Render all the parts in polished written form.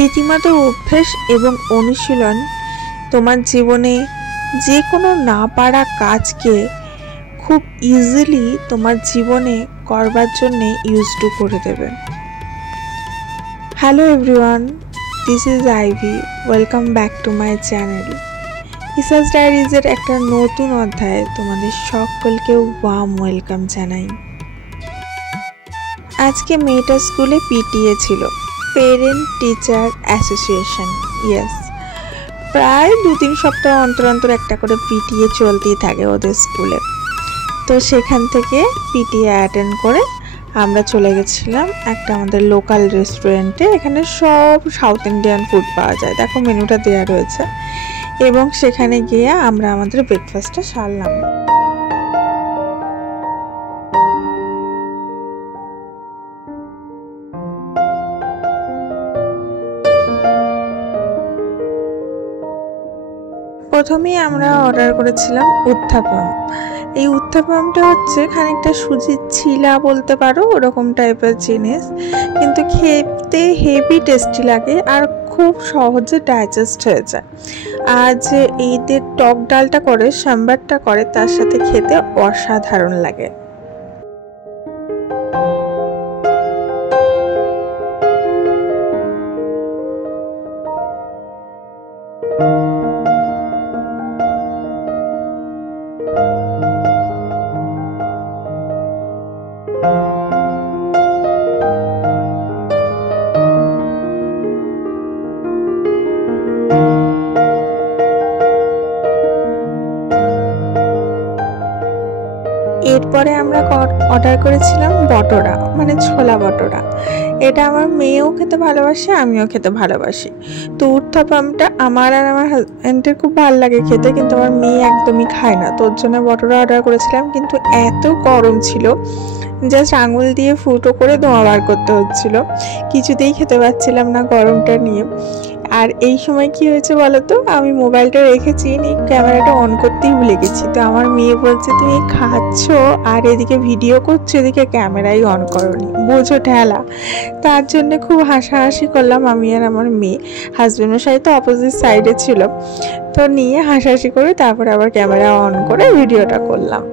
রীতিমতো অভ্যেস এবং অনুশীলন তোমার জীবনে যে কোনো না পারা কাজকে খুব ইজিলি তোমার জীবনে করবার জন্য ইউজ করে দেবে। Hello everyone, this is Ivy. Welcome back to my channel. ইসাস ডায়েরিজের একটা নতুন অধ্যায়ে তোমাদের সকলকে ওয়ার্ম ওয়েলকাম জানাই। আজকে মেয়েটার স্কুলে পিটিএ ছিল, পেরেন্ট টিচার অ্যাসোসিয়েশন। ইয়েস, প্রায় 2-3 সপ্তাহ অন্তর অন্তর একটা করে পিটিএ চলতেই থাকে ওদের স্কুলে। তো সেখান থেকে পিটিএ অ্যাটেন্ড করে আমরা চলে গেছিলাম একটা আমাদের লোকাল রেস্টুরেন্টে। এখানে সব সাউথ ইন্ডিয়ান ফুড পাওয়া যায়, দেখো মেনুটা দেওয়া রয়েছে। এবং সেখানে গিয়ে আমরা আমাদের ব্রেকফাস্টটা সারলাম। প্রথমেই আমরা অর্ডার করেছিলাম উত্থাপম। এই উত্থাপমটা হচ্ছে খানিকটা সুজির ছিলা বলতে পারো, ওরকম টাইপের জিনিস, কিন্তু খেতে হেভি টেস্টি লাগে আর খুব সহজে ডাইজেস্ট হয়ে যায়। আর যে এইদের টক ডালটা করে, সাম্বারটা করে, তার সাথে খেতে অসাধারণ লাগে। এরপরে আমরা অর্ডার করেছিলাম বটরা, মানে ছোলা বটরা। এটা আমার মেয়েও খেতে ভালোবাসে, আমিও খেতে ভালোবাসি। তো উত্থাপমটা আমার আর আমার হাজব্যান্ডের খুব ভালো লাগে খেতে, কিন্তু আমার মেয়ে একদমই খায় না। তোর জন্য বটরা অর্ডার করেছিলাম, কিন্তু এত গরম ছিল, জাস্ট আঙুল দিয়ে ফুটো করে ধোঁয়া বার করতে হচ্ছিল, কিছুতেই খেতে পারছিলাম না গরমটা নিয়ে। আর এই সময় কি হয়েছে বলতো, আমি মোবাইলটা রেখেছি, ক্যামেরাটা অন করতেই ভুলে গেছি। তো আমার মেয়ে বলছে, তুমি খাচ্ছ আর এদিকে ভিডিও করছো, এদিকে ক্যামেরাই অন করোনি, বোঝো ঠেলা। তার জন্য খুব হাসাহাসি করলাম আমি আর আমার মেয়ে। হাজব্যান্ড মশাই তো অপোজিট সাইডে ছিল, তো নিয়ে হাসাহাসি করে তারপর আবার ক্যামেরা অন করে ভিডিওটা করলাম।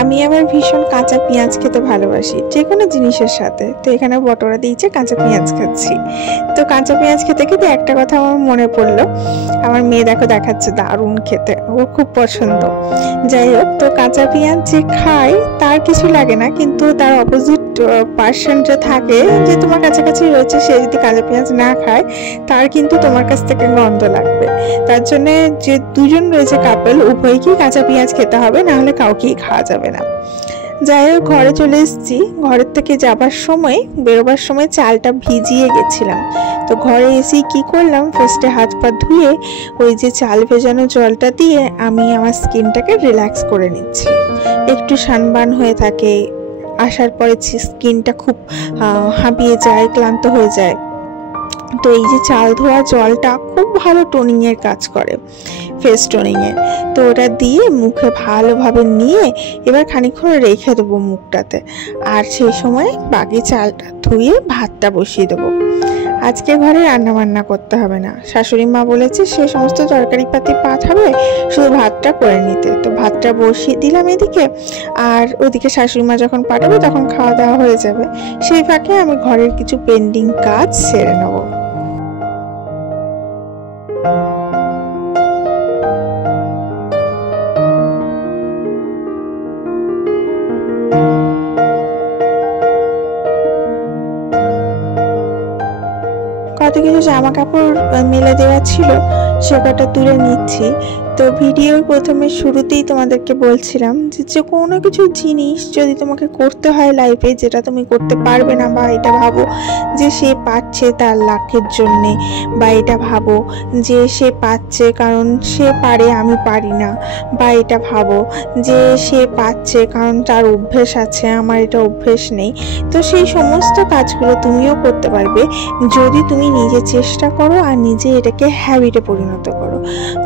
আমি আবার ভীষণ কাঁচা পেঁয়াজ খেতে ভালোবাসি যে কোনো জিনিসের সাথে। তো এখানে বটরা দিয়েছে, কাঁচা পেঁয়াজ খাচ্ছি। তো কাঁচা পেঁয়াজ খেতে খেতে একটা কথা আমার মনে পড়লো, আমার মেয়ে দেখো দেখাচ্ছে দারুণ খেতে, ওর খুব পছন্দ। যাই হোক, তো কাঁচা পেঁয়াজ যে খায় তার কিছু লাগে না, কিন্তু তার অপোজিট পার্সন যে থাকে, যে তোমার কাছাকাছি রয়েছে, সে যদি কাঁচা পেঁয়াজ না খায় তার কিন্তু তোমার কাছ থেকে গন্ধ লাগবে। তার জন্য যে দুজন রয়েছে কাপল, উভয়কেই কাঁচা পেঁয়াজ খেতে হবে, না হলে কাউকেই খাওয়া যাবে না। যাই হোক, ঘরে চলে এসেছি। ঘরের থেকে বেরোবার সময় চালটা ভিজিয়ে গেছিলাম। তো ঘরে এসেই কি করলাম, ফার্স্টে হাত পা ধুয়ে ওই যে চাল ভেজানো জলটা দিয়ে আমি আমার স্কিনটাকে রিল্যাক্স করে নিচ্ছি। একটু সানবার্ন হয়ে থাকে, আসার পরে স্কিনটা খুব হাঁপিয়ে যায়, ক্লান্ত হয়ে যায়। তো এই যে চাল ধোয়া জলটা খুব ভালো টোনিং এর কাজ করে, ফেস টোনিং এর। তো ওটা দিয়ে মুখে ভালোভাবে নিয়ে এবার খানিকক্ষণ রেখে দেবো মুখটাতে। আর সেই সময় বাকি চালটা ধুয়ে ভাতটা বসিয়ে দেবো। আজকে ঘরে রান্না বান্না করতে হবে না, শাশুড়ি মা বলেছে সে সমস্ত তরকারি পাতি পাঠাবে, শুধু ভাতটা করে নিতে। তো ভাতটা বসিয়ে দিলাম এদিকে, আর ওদিকে শাশুড়ি মা যখন পাঠাবে তখন খাওয়া দাওয়া হয়ে যাবে। সেই ফাঁকে আমি ঘরের কিছু পেন্ডিং কাজ সেরে নেবো। কত কিছু জামা কাপড় মেলে দেওয়া ছিল, সে কটা তুলে নিচ্ছি। তো ভিডিওর প্রথমে শুরুতেই তোমাদেরকে বলছিলাম যে কোনো কিছু জিনিস যদি তোমাকে করতে হয় লাইফে, যেটা তুমি করতে পারবে না, বা এটা ভাবো যে সে পাচ্ছে তার লাখের জন্যে, বা এটা ভাবো যে সে পাচ্ছে কারণ সে পারে আমি পারি না, বা এটা ভাবো যে সে পাচ্ছে কারণ তার অভ্যেস আছে আমার এটা অভ্যেস নেই। তো সেই সমস্ত কাজগুলো তুমিও করতে পারবে যদি তুমি নিজে চেষ্টা করো আর নিজে এটাকে হ্যাবিটে পরিণত করো।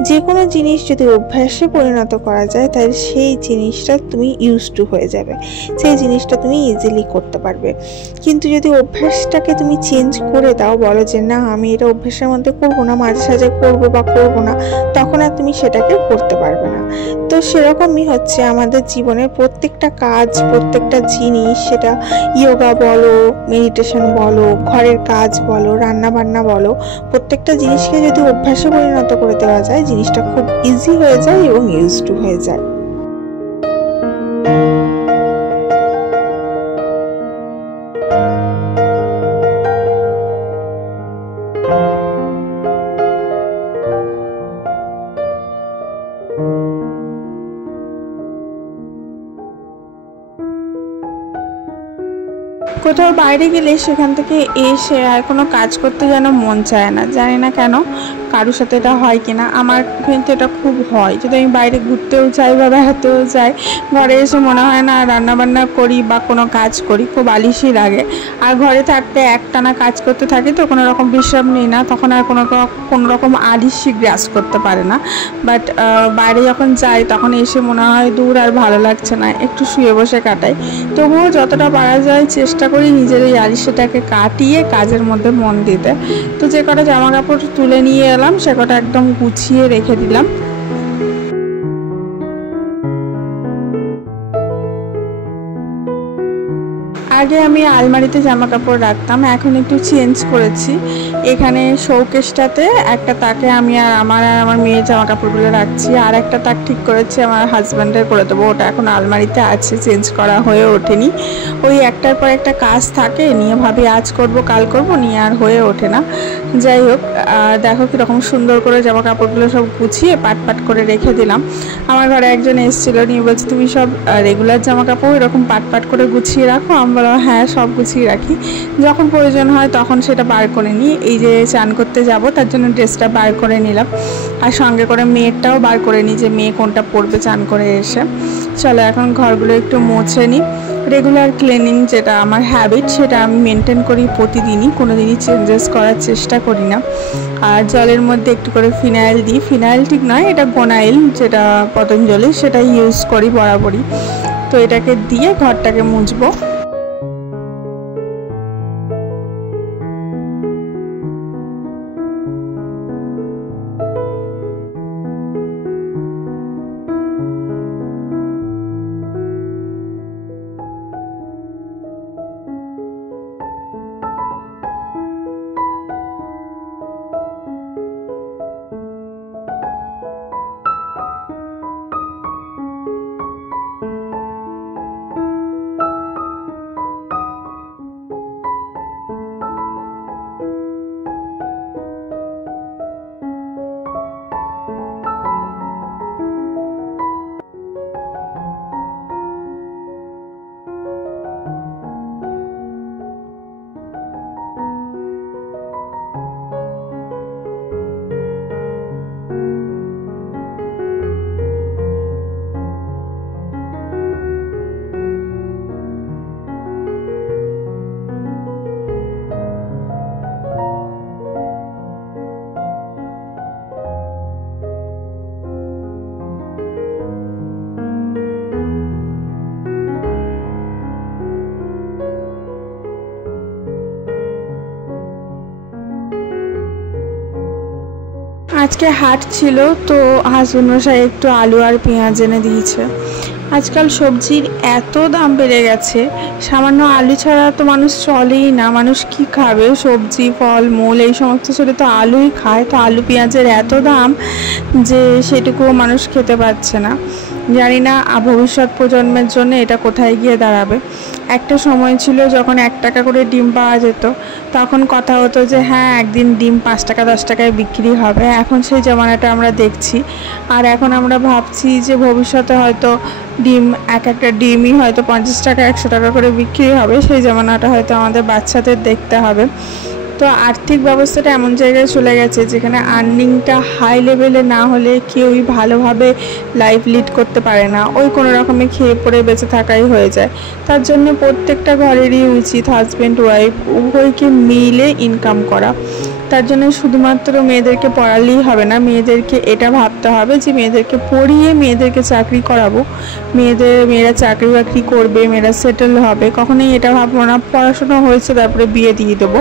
যে কোনো জিনিস যদি অভ্যাসে পরিণত করা করা যায়, তাই সেই জিনিসটা তুমি ইউজ টু হয়ে যাবে, সেই জিনিসটা তুমি ইজিলি করতে পারবে। কিন্তু যদি অভ্যাসটাকে তুমি চেঞ্জ করে দাও, বলো যে না আমি এটা অভ্যাসের মধ্যে করবো না, মাঝে সাঝে করবো বা করবো না, তখন আর তুমি সেটাকে করতে পারবে না। তো সেরকমই হচ্ছে আমাদের জীবনের প্রত্যেকটা কাজ, প্রত্যেকটা জিনিস, সেটা যোগা বলো, মেডিটেশন বলো, ঘরের কাজ বলো, রান্না বান্না বলো, প্রত্যেকটা জিনিসকে যদি অভ্যাসে পরিণত করে দেওয়া যায়, জিনিসটা খুব ইজি হয়ে যায় এবং ইউজ টু হয়ে যায়। কোথাও বাইরে গেলে সেখান থেকে এসে আর কোনো কাজ করতে যেন মন চায় না, জানি না কেন, কারোর সাথে এটা হয় কিনা, আমার কিন্তু এটা খুব হয়। যদি আমি বাইরে ঘুরতেও যাই বা বেড়াতেও যাই, ঘরে এসে মনে হয় না রান্নাবান্না করি বা কোনো কাজ করি, খুব আলিশি লাগে। আর ঘরে থাকতে একটানা কাজ করতে থাকি তো কোনো রকম বিশ্রাম নিই না, তখন আর কোনো রকম আলিশি গ্রাস করতে পারে না। বাট বাইরে যখন যাই তখন এসে মনে হয় দূর আর ভালো লাগছে না, একটু শুয়ে বসে কাটাই। তবুও যতটা পারা যায় চেষ্টা করি নিজের এই আলিশিটাকে কাটিয়ে কাজের মধ্যে মন দিতে। তো যে কটা জামা কাপড় তুলে নিয়ে এলাম সে কটা একদম গুছিয়ে রেখে দিলাম। আগে আমি আলমারিতে জামা কাপড় রাখতাম, এখন একটু চেঞ্জ করেছি। এখানে শোকেসটাতে একটা তাকে আমি আর আমার মেয়ের জামা কাপড়গুলো রাখছি, আর একটা তাক ঠিক করেছি আমার হাজব্যান্ডের করে দেবো, ওটা এখন আলমারিতে আছে, চেঞ্জ করা হয়ে ওঠেনি। ওই একটার পর একটা কাজ থাকে, নিয়ে ভাবি আজ করব কাল করব, নিয়ে আর হয়ে ওঠে না। যাই হোক, দেখো কীরকম সুন্দর করে জামা কাপড়গুলো সব গুছিয়ে পাট পাট করে রেখে দিলাম। আমার ঘরে একজন এসেছিলো, নিয়ে বলছে তুমি সব রেগুলার জামা কাপড় এরকম পাট পাট করে গুছিয়ে রাখো? আমি বললাম হ্যাঁ সব গুছিয়ে রাখি, যখন প্রয়োজন হয় তখন সেটা বার করে নিই। এই যে চান করতে যাব তার জন্য ড্রেসটা বার করে নিলাম, আর সঙ্গে করে মেয়েরটাও বার করে নিই যে মেয়ে কোনটা পরবে চান করে এসে। চলো এখন ঘরগুলো একটু মুছে নিই। রেগুলার ক্লিনিং যেটা আমার হ্যাবিট, সেটা আমি মেনটেন করি প্রতিদিনই, কোনো দিনই চেঞ্জেস করার চেষ্টা করি না। আর জলের মধ্যে একটু করে ফিনাইল দিই, ফিনাইল ঠিক নয়, এটা গোনাইল যেটা পতঞ্জলি, সেটা ইউজ করি বরাবরই। তো এটাকে দিয়ে ঘরটাকে মুছবো। আজকে হাট ছিল, তো হাসবেন্ড মশাই একটু আলু আর পেঁয়াজ এনে দিয়েছে। আজকাল সবজির এত দাম বেড়ে গেছে, সামান্য আলু ছাড়া তো মানুষ চলেই না। মানুষ কি খাবে? সবজি, ফল মূল এই সমস্ত ছেড়ে তো আলুই খায়। তো আলু পেঁয়াজের এত দাম যে সেটুকুও মানুষ খেতে পারছে না। জানি না ভবিষ্যৎ প্রজন্মের জন্য এটা কোথায় গিয়ে দাঁড়াবে। একটা সময় ছিল যখন 1 টাকা করে ডিম পাওয়া যেত, তখন কথা হতো যে হ্যাঁ একদিন ডিম 5 টাকা 10 টাকায় বিক্রি হবে। এখন সেই জমানাটা আমরা দেখছি, আর এখন আমরা ভাবছি যে ভবিষ্যতে হয়তো ডিম একটা ডিমই হয়তো 50 টাকা 100 টাকা করে বিক্রি হবে। সেই জমানাটা হয়তো আমাদের বাচ্চাদের দেখতে হবে। তো আর্থিক ব্যবস্থাটা এমন জায়গায় চলে গেছে যেখানে আর্নিংটা হাই লেভেলে না হলে কেউই ভালোভাবে লাইফ লিড করতে পারে না, ওই কোনো রকমে খেয়ে পড়ে বেঁচে থাকাই হয়ে যায়। তার জন্য প্রত্যেকটা ঘরেরই উচিত হাজব্যান্ড ওয়াইফ উভয়কে মিলে ইনকাম করা। তার জন্য শুধুমাত্র মেয়েদেরকে পড়ালেই হবে না, মেয়েদেরকে এটা ভাবতে হবে যে মেয়েদেরকে পড়িয়ে মেয়েদেরকে চাকরি করাবো, মেয়েরা চাকরি বাকরি করবে, মেয়েরা সেটেল হবে। কখনোই এটা ভাববো না পড়াশোনা হয়েছে তারপরে বিয়ে দিয়ে দেবো।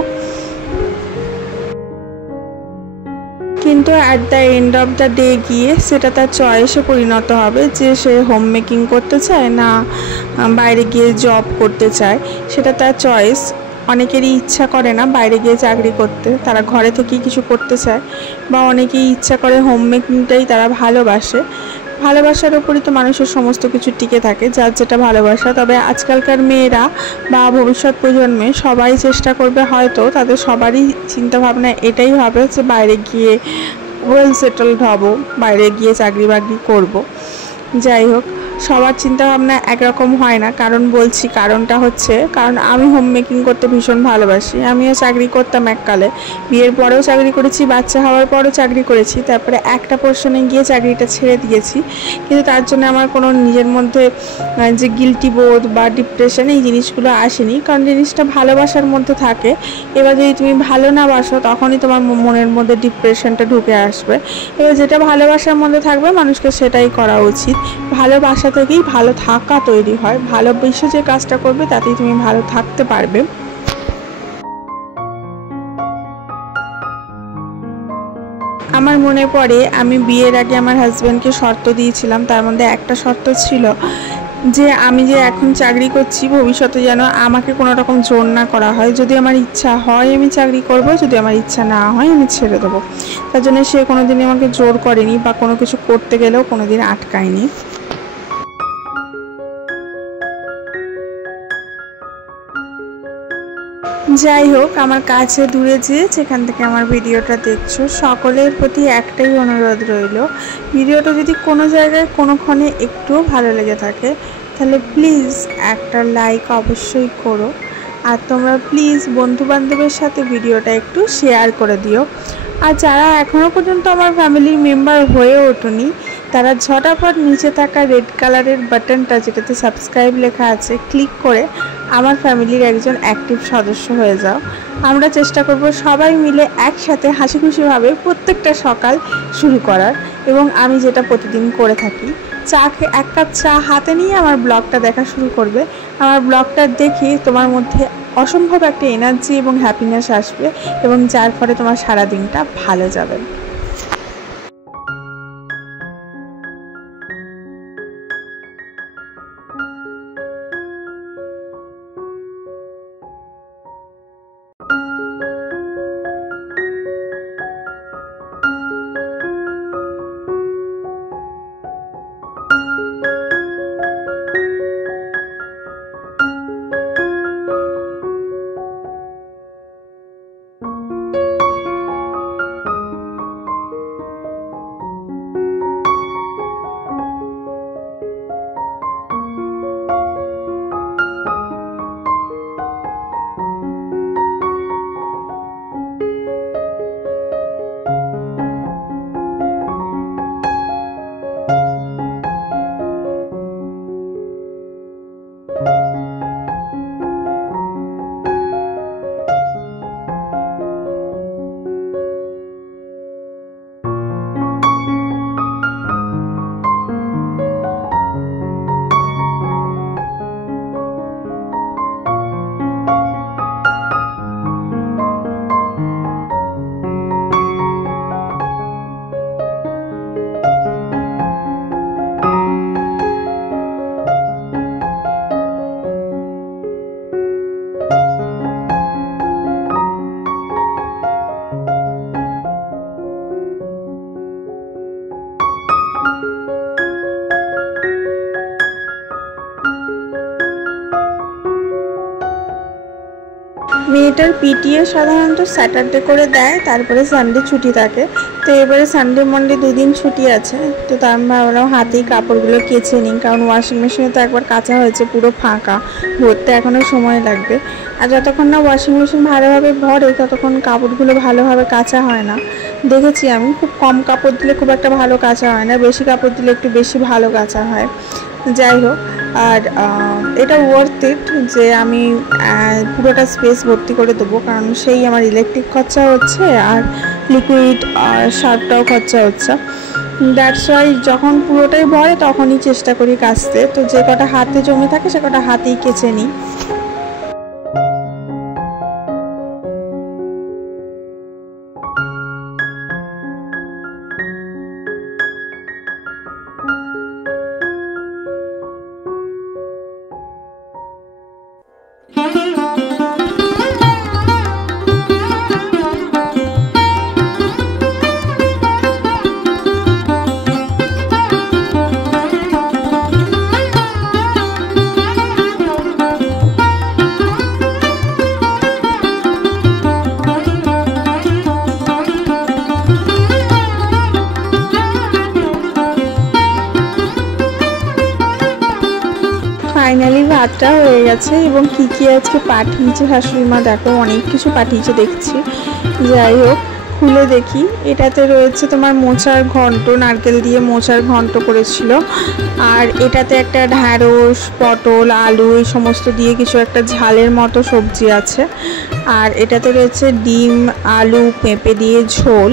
কিন্তু at the end of the day গিয়ে সেটা তার চয়েসে পরিণত হবে যে সে হোম মেকিং করতে চায় না বাইরে গিয়ে জব করতে চায়, সেটা তার চয়েস। অনেকেরই ইচ্ছা করে না বাইরে গিয়ে চাকরি করতে, তারা ঘরে থেকেই কিছু করতে চায়, বা অনেকেই ইচ্ছা করে হোম মেকিংটাই তারা ভালোবাসে। ভালোবাসার উপরই তো মানুষের সমস্ত কিছু টিকে থাকে, যার যেটা ভালোবাসা। তবে আজকালকার মেয়েরা বা ভবিষ্যৎ প্রজন্মে সবাই চেষ্টা করবে, হয়তো তাদের সবারই চিন্তাভাবনা এটাই হবে যে বাইরে গিয়ে ওয়েল সেটেলড হব, বাইরে গিয়ে চাকরি বাকরি করব। যাই হোক, সবার চিন্তাভাবনা একরকম হয় না। কারণটা হচ্ছে কারণ আমি হোম মেকিং করতে ভীষণ ভালোবাসি। আমিও চাকরি করতাম এককালে, বিয়ের পরেও চাকরি করেছি, বাচ্চা হওয়ার পরেও চাকরি করেছি, তারপরে একটা পোর্শনে গিয়ে চাকরিটা ছেড়ে দিয়েছি। কিন্তু তার জন্য আমার কোনো নিজের মধ্যে যে গিল্টি বোধ বা ডিপ্রেশন এই জিনিসগুলো আসেনি, কারণ জিনিসটা ভালোবাসার মধ্যে থাকে। এবার যদি তুমি ভালো না বাসো তখনই তোমার মনের মধ্যে ডিপ্রেশনটা ঢুকে আসবে। এবার যেটা ভালোবাসার মধ্যে থাকবে মানুষকে সেটাই করা উচিত। ভালোবাসা থেকেই ভালো থাকা তৈরি হয়, ভালোবেসে যে কাজটা করবে তাতেই তুমি ভালো থাকতে পারবে। আমার মনে পড়ে আমি বিয়ের আগে আমার হাজব্যান্ডকে শর্ত দিয়েছিলাম, তার মধ্যে একটা শর্ত ছিল যে আমি যে এখন চাকরি করছি ভবিষ্যতে যেন আমাকে কোনো রকম জোর না করা হয়। যদি আমার ইচ্ছা হয় আমি চাকরি করব, যদি আমার ইচ্ছা না হয় আমি ছেড়ে দেবো। তার জন্য সে কোনোদিনই আমাকে জোর করেনি বা কোনো কিছু করতে গেলেও কোনোদিন আটকায়নি। যাই হোক, আমার কাছে দূরে যেখান থেকে আমার ভিডিওটা দেখছো সকলের প্রতি একটাই অনুরোধ রইল, ভিডিওটা যদি কোনো জায়গায় কোনোক্ষণে একটুও ভালো লেগে থাকে তাহলে প্লিজ একটা লাইক অবশ্যই করো। আর তোমরা প্লিজ বন্ধুবান্ধবের সাথে ভিডিওটা একটু শেয়ার করে দিও। আর যারা এখনও পর্যন্ত আমার ফ্যামিলির মেম্বার হয়ে ওঠেনি তারা ঝটাফট নিচে থাকা রেড কালারের বাটনটা, যেটাতে সাবস্ক্রাইব লেখা আছে, ক্লিক করে আমার ফ্যামিলির একজন অ্যাক্টিভ সদস্য হয়ে যাও। আমরা চেষ্টা করব সবাই মিলে একসাথে হাসি খুশিভাবে প্রত্যেকটা সকাল শুরু করার। এবং আমি যেটা প্রতিদিন করে থাকি, এক কাপ চা হাতে নিয়ে আমার ব্লগটা দেখা শুরু করবে। আমার ব্লগটা দেখে তোমার মধ্যে অসম্ভব একটা এনার্জি এবং হ্যাপিনেস আসবে, এবং যার ফলে তোমার সারা দিনটা ভালো যাবে। মেয়েটার পিটিএ সাধারণত স্যাটারডে করে দেয়, তারপরে সানডে ছুটি থাকে। তো এবারে সানডে মন্ডে দুদিন ছুটি আছে, তো তার ভাবলাম হাতেই কাপড়গুলো কেচে নিই, কারণ ওয়াশিং মেশিনে তো একবার কাচা হয়েছে, পুরো ফাঁকা, ভরতে এখনও সময় লাগবে। আর যতক্ষণ না ওয়াশিং মেশিন ভালোভাবে ভরে ততক্ষণ কাপড়গুলো ভালোভাবে কাচা হয় না। দেখেছি আমি, খুব কম কাপড় দিলে খুব একটা ভালো কাচা হয় না, বেশি কাপড় দিলে একটু বেশি ভালো কাচা হয়। যাই হোক, আর এটা ওয়ার্থ ইট যে আমি পুরোটা স্পেস ভর্তি করে দেবো, কারণ সেই আমার ইলেকট্রিক খরচা হচ্ছে আর লিকুইড আর সার্ফটাও খরচা হচ্ছে। দ্যাটস ওয়াই যখন পুরোটাই ভরে তখনই চেষ্টা করি কাচতে। তো যে কটা হাতে জমে থাকে সে কটা হাতেই কেচে নিই। ফাইনালি ভাতটা হয়ে গেছে এবং কী কী আজকে পাঠিয়েছে শাশুড়ি মা, দেখো অনেক কিছু পাঠিয়েছে দেখছি। যাই হোক, খুলে দেখি। এটাতে রয়েছে তোমার মোচার ঘন্ট, নারকেল দিয়ে মোচার ঘন্ট করেছিল। আর এটাতে একটা ঢ্যাঁড়স, পটল, আলু এই সমস্ত দিয়ে কিছু একটা ঝালের মতো সবজি আছে। আর এটাতে রয়েছে ডিম, আলু, পেঁপে দিয়ে ঝোল,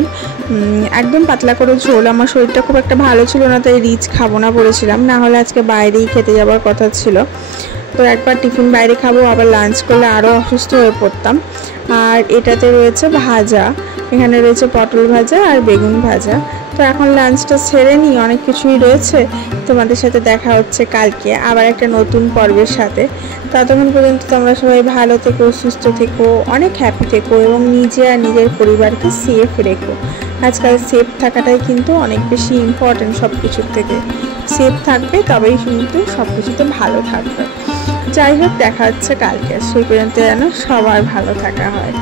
একদম পাতলা করে ঝোল। আমার শরীরটা খুব একটা ভালো ছিল না, তাই রিচ খাবো না বলেছিলাম, না হলে আজকে বাইরেই খেতে যাওয়ার কথা ছিল। তো একবার টিফিন বাইরে খাবো, আবার লাঞ্চ করলে আরও অসুস্থ হয়ে পড়তাম। আর এটাতে রয়েছে ভাজা, এখানে রয়েছে পটল ভাজা আর বেগুন ভাজা। তো এখন লাঞ্চটা সেরে নিই, অনেক কিছুই রয়েছে। তোমাদের সাথে দেখা হচ্ছে কালকে আবার একটা নতুন পর্বের সাথে। ততক্ষণ পর্যন্ত তোমরা সবাই ভালো থেকো, সুস্থ থেকো, অনেক হ্যাপি থেকো এবং নিজে আর নিজের পরিবারকে সেফ রেখো। আজকাল সেফ থাকাটাই কিন্তু অনেক বেশি ইম্পর্টেন্ট, সব কিছুর থেকে সেফ থাকবে তবেই কিন্তু সব কিছুতে ভালো থাকবে। যাই হোক, দেখা হচ্ছে কালকে, সেই পর্যন্ত যেন সবার ভালো থাকা হয়।